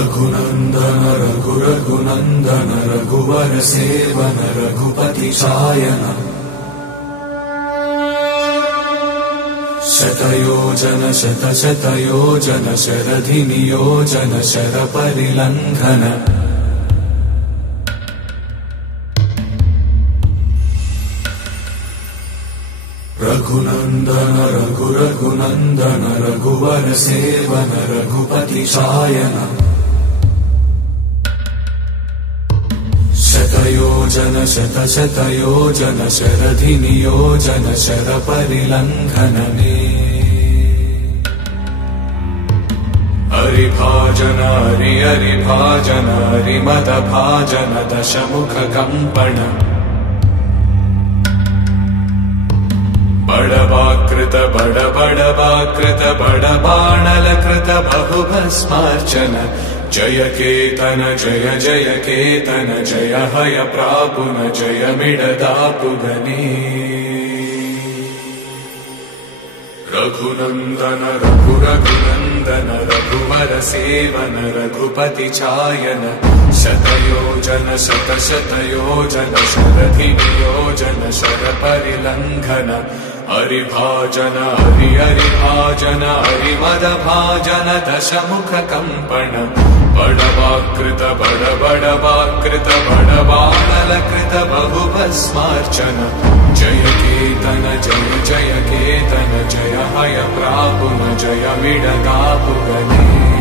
रघुनन्दन रघुनन्दन रघुवर सेवन रघुपति चायन शतयोजन शतशतयोजन शरधि नियोजन शरपरिलङ्घन रघुनन्दन रघुनन्दन रघुवर सेवन रघुपति चायन शतयोजन शतशतयोजन शरधि नियोजन शरपरिलङ्घनने हरिभाजन हरिभाजन हरिमदभाजन दशमुख कम्पण बड़वाकृत बड़वाकृत बड़बाणलकृत बहुभस्मार्चन जय केतन जय जय केतन जय हय प्रापुन जय मिडदापुगने रघुनन्दन रघुनन्दन रघुवर सेवन रघुपति चायन शतयोजन शतशतयोजन शरधि नियोजन शरपरिलङ्घन हरिभाजन हरिभाजन हरिमदभाजन दशमुख कम्पण बड़वाकृत बड़वाकृत बड़बाणलकृत बहुभस्मार्चन जय केतन जय जय केतन जय हय प्रापुन जय मिडदापुगने।